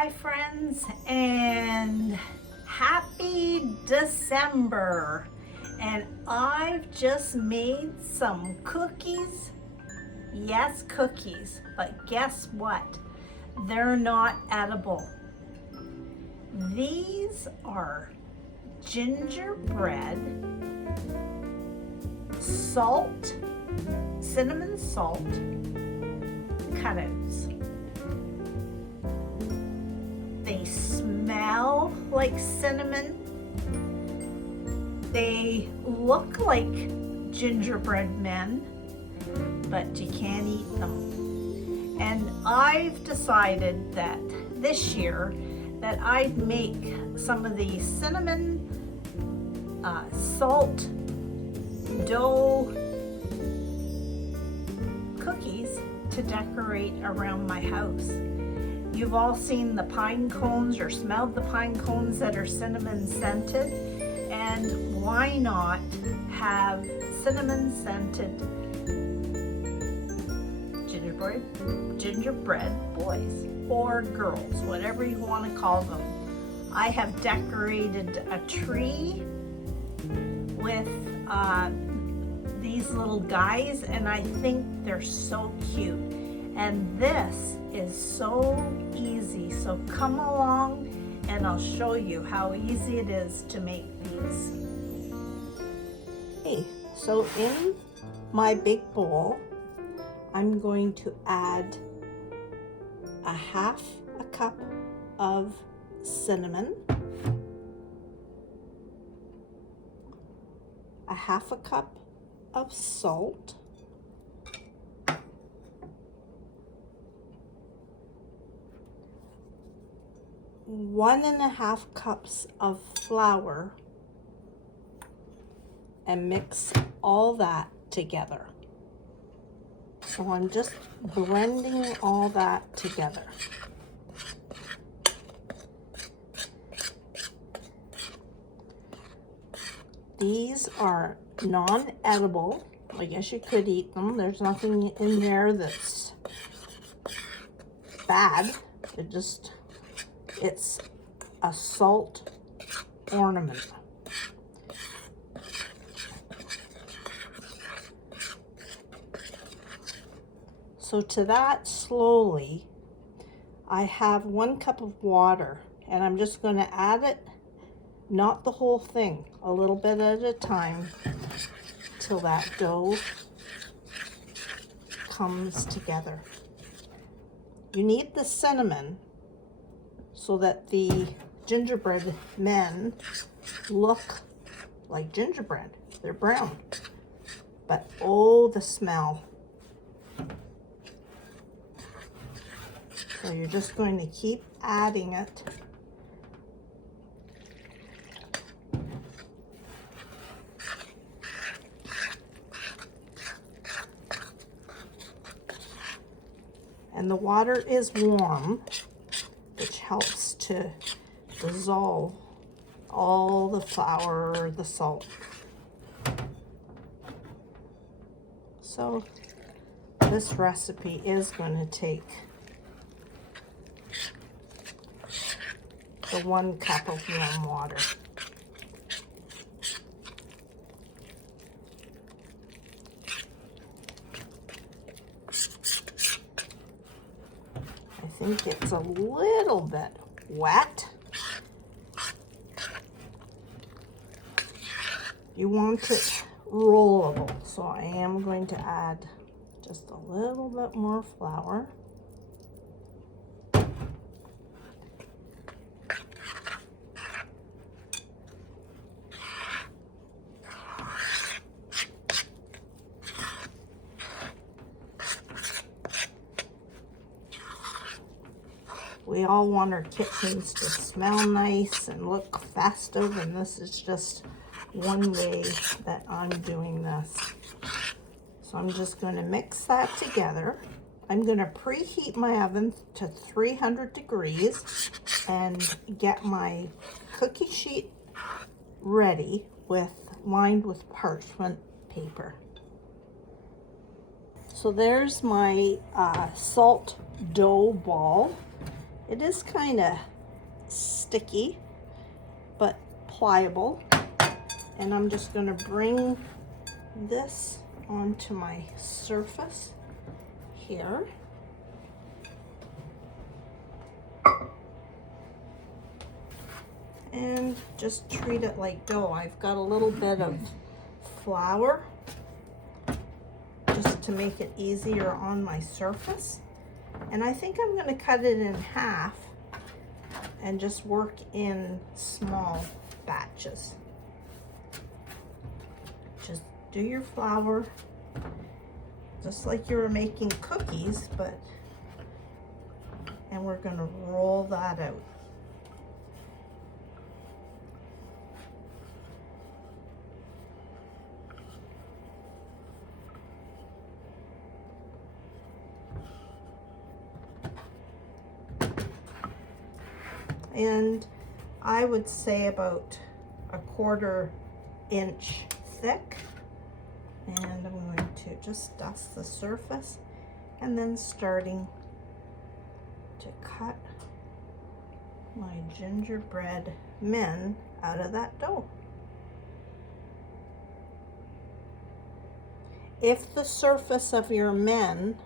Hi friends, and happy December. And I've just made some cookies. Yes, cookies, but guess what? They're not edible. These are gingerbread, salt, cinnamon salt cutouts. They smell like cinnamon. They look like gingerbread men, but you can't eat them. And I've decided that this year that I'd make some of the cinnamon salt dough cookies to decorate around my house. You've all seen the pine cones or smelled the pine cones that are cinnamon scented, and why not have cinnamon scented gingerbread boys or girls, whatever you want to call them. I have decorated a tree with these little guys, and I think they're so cute. And this is so easy, so come along and I'll show you how easy it is to make these. Okay, so in my big bowl, I'm going to add a half a cup of cinnamon, a half a cup of salt, 1.5 cups of flour, and mix all that together. So I'm just blending all that together. These are non-edible. I guess you could eat them. There's nothing in there that's bad. It's a salt ornament. So to that, slowly, I have 1 cup of water, and I'm just going to add it, not the whole thing, a little bit at a time, till that dough comes together. You need the cinnamon so that the gingerbread men look like gingerbread. They're brown, but oh, the smell. So you're just going to keep adding it. And the water is warm, which helps to dissolve all the flour, the salt. So this recipe is going to take the 1 cup of warm water. I think it's a little bit wet. You want it rollable, so I am going to add just a little bit more flour. We all want our kitchens to smell nice and look festive, and this is just one way that I'm doing this. So I'm just going to mix that together. I'm going to preheat my oven to 300 degrees and get my cookie sheet ready, lined with parchment paper. So there's my salt dough ball. It is kind of sticky, but pliable. And I'm just going to bring this onto my surface here. And just treat it like dough. I've got a little bit of flour just to make it easier on my surface. And I think I'm going to cut it in half and just work in small batches. Just do your flour just like you were making cookies, and we're going to roll that out. And I would say about a 1/4 inch thick. And I'm going to just dust the surface and then starting to cut my gingerbread men out of that dough. If the surface of your men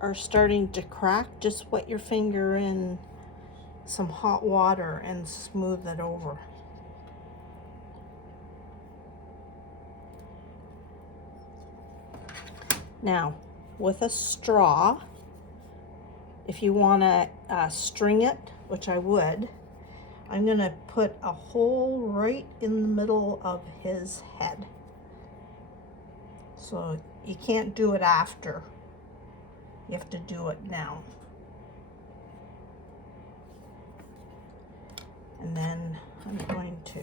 are starting to crack, just wet your finger in some hot water and smooth it over. Now, with a straw, if you want to string it, which I would, I'm going to put a hole right in the middle of his head. So you can't do it after. You have to do it now. And then I'm going to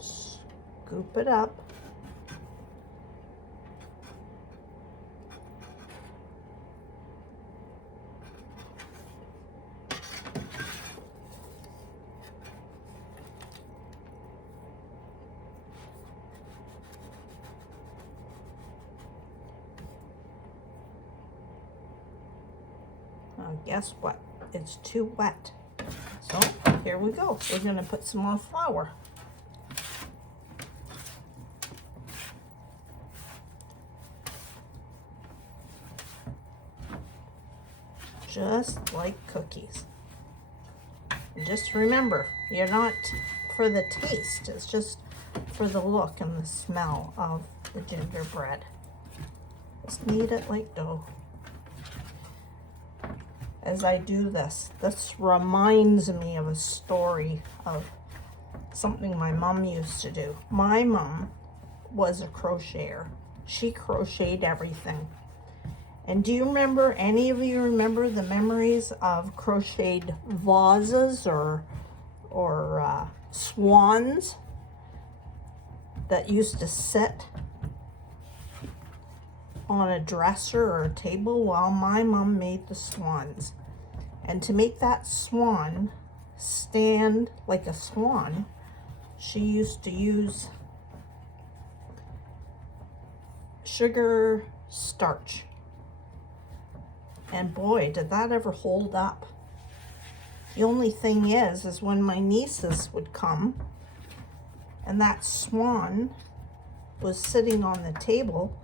scoop it up. Now guess what? It's too wet. So here we go. We're going to put some more flour. Just like cookies. And just remember, you're not for the taste. It's just for the look and the smell of the gingerbread. Just knead it like dough. As I do this reminds me of a story of something my mom used to do. My mom was a crocheter. She crocheted everything. And do you remember, any of you remember the memories of crocheted vases or swans that used to sit on a dresser or a table? Well, my mom made the swans. And to make that swan stand like a swan, she used to use sugar starch. And boy, did that ever hold up. The only thing is when my nieces would come and that swan was sitting on the table,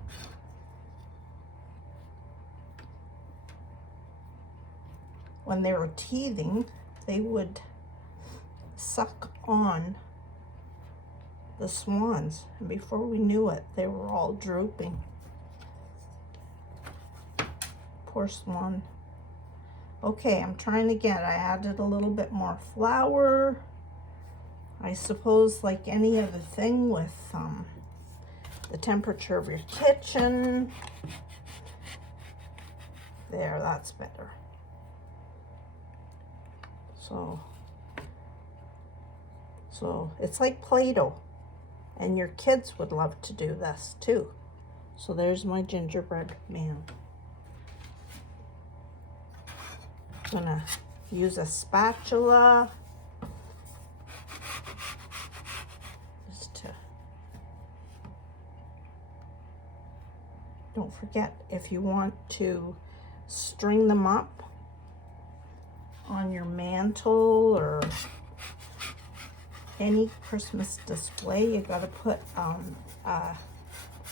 when they were teething, they would suck on the swans. And before we knew it, they were all drooping. Poor swan. Okay, I'm trying again. I added a little bit more flour. I suppose like any other thing with the temperature of your kitchen. There, that's better. So it's like Play-Doh, and your kids would love to do this too. So there's my gingerbread man. I'm gonna use a spatula Just to, don't forget, if you want to string them up on your mantle or any Christmas display, you got to put a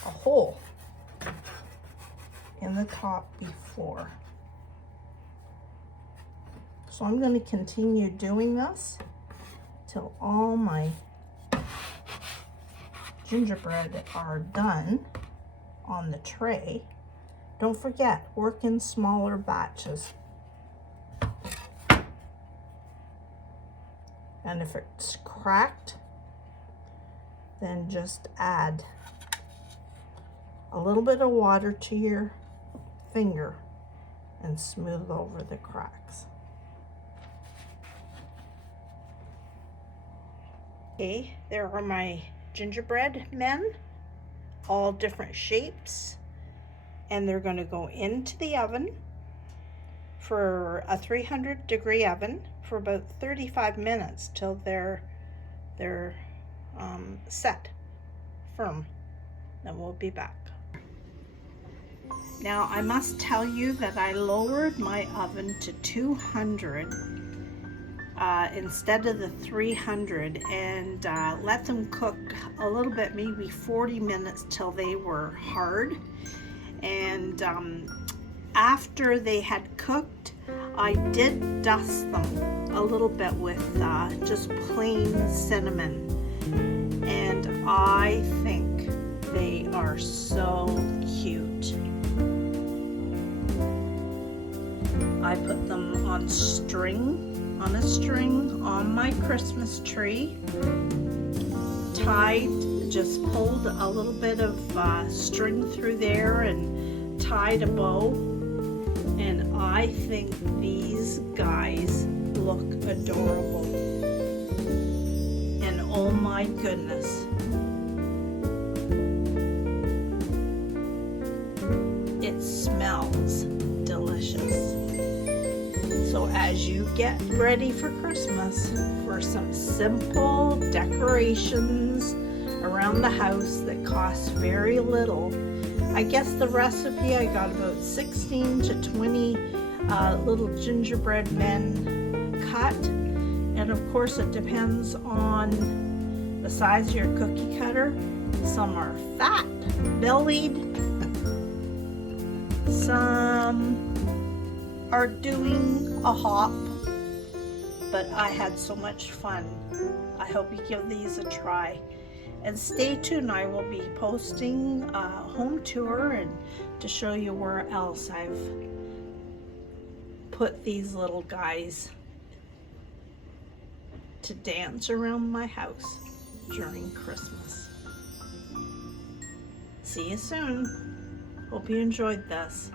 hole in the top before. So I'm going to continue doing this till all my gingerbread are done on the tray. Don't forget, work in smaller batches. And if it's cracked, then just add a little bit of water to your finger and smooth over the cracks. Okay, there are my gingerbread men, all different shapes, and they're going to go into the oven for a 300-degree oven for about 35 minutes till they're set, firm. Then we'll be back. Now I must tell you that I lowered my oven to 200 instead of the 300 and let them cook a little bit, maybe 40 minutes till they were hard. And after they had cooked, I did dust them a little bit with just plain cinnamon, and I think they are so cute. I put them on a string on my Christmas tree, tied, just pulled a little bit of string through there and tied a bow, and I think these guys look adorable. And oh my goodness, it smells delicious. So as you get ready for Christmas, for some simple decorations around the house that cost very little, I guess the recipe, I got about 16 to 20 little gingerbread men cut, and of course it depends on the size of your cookie cutter. Some are fat bellied, some are doing a hop, but I had so much fun. I hope you give these a try. And stay tuned, I will be posting a home tour and to show you where else I've put these little guys to dance around my house during Christmas. See you soon. Hope you enjoyed this.